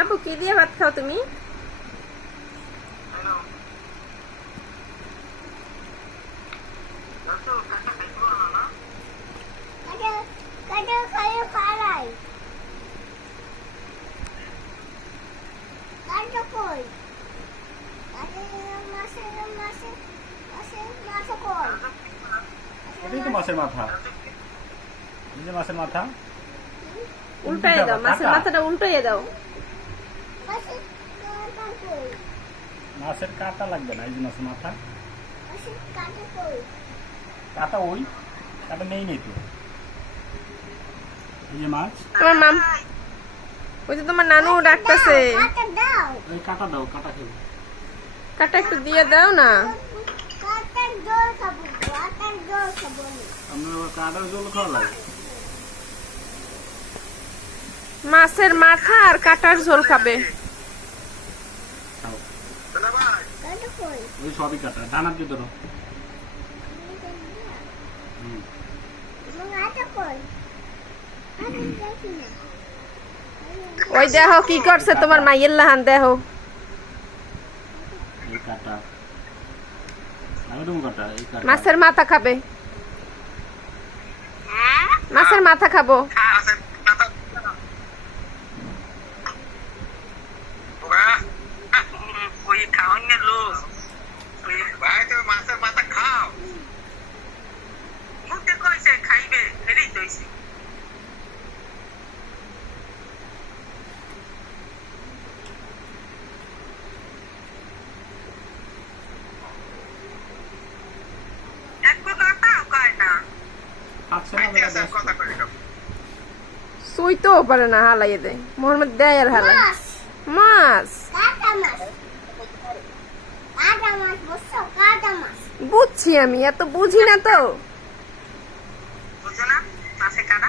আপু কি দিয়ে ভাত খাও তুমি? এটাই তো মাছের মাথা। এই যে মাছের মাথা। উল্টাইয়ে দাও মাছের মাথাটা উল্টাইয়ে দাও। মাছের কাটা লাগবে না এই যে মাছের মাথা। কাটা ওই কাটা নেই নেই তো। এই যে মাছ। তোমার মাম ওই যে তোমার নানু ডাকতেছে। এই কাটা দাও কাটা খেলো কাটা একটু দিয়ে দাও না। কাটার জল খাওয়া লাগে মাছের মাথা আর কাটার ঝোল খাবে খাও কাটা কই ওই সবই কাটা ডানা দিয়ে ধরো। ওই দেখো কি করছে তোমার মাইয়ের লাহান দেখো। মাছের মাথা খাবে। মাছের মাথা খাব ওই খাওয়ানো লোক ওই ভাই তুমি মাছের মাথা খাও মুখে কইছে খাইবে এরই তৈছি একটু কথাও কয় না কই না সুইতেও পারে না হালাইয়ে দেয় মোহাম্মদ দেয় আর হালাই। মাছ। বুঝছি? আমি এত বুঝি না তো। কাটা?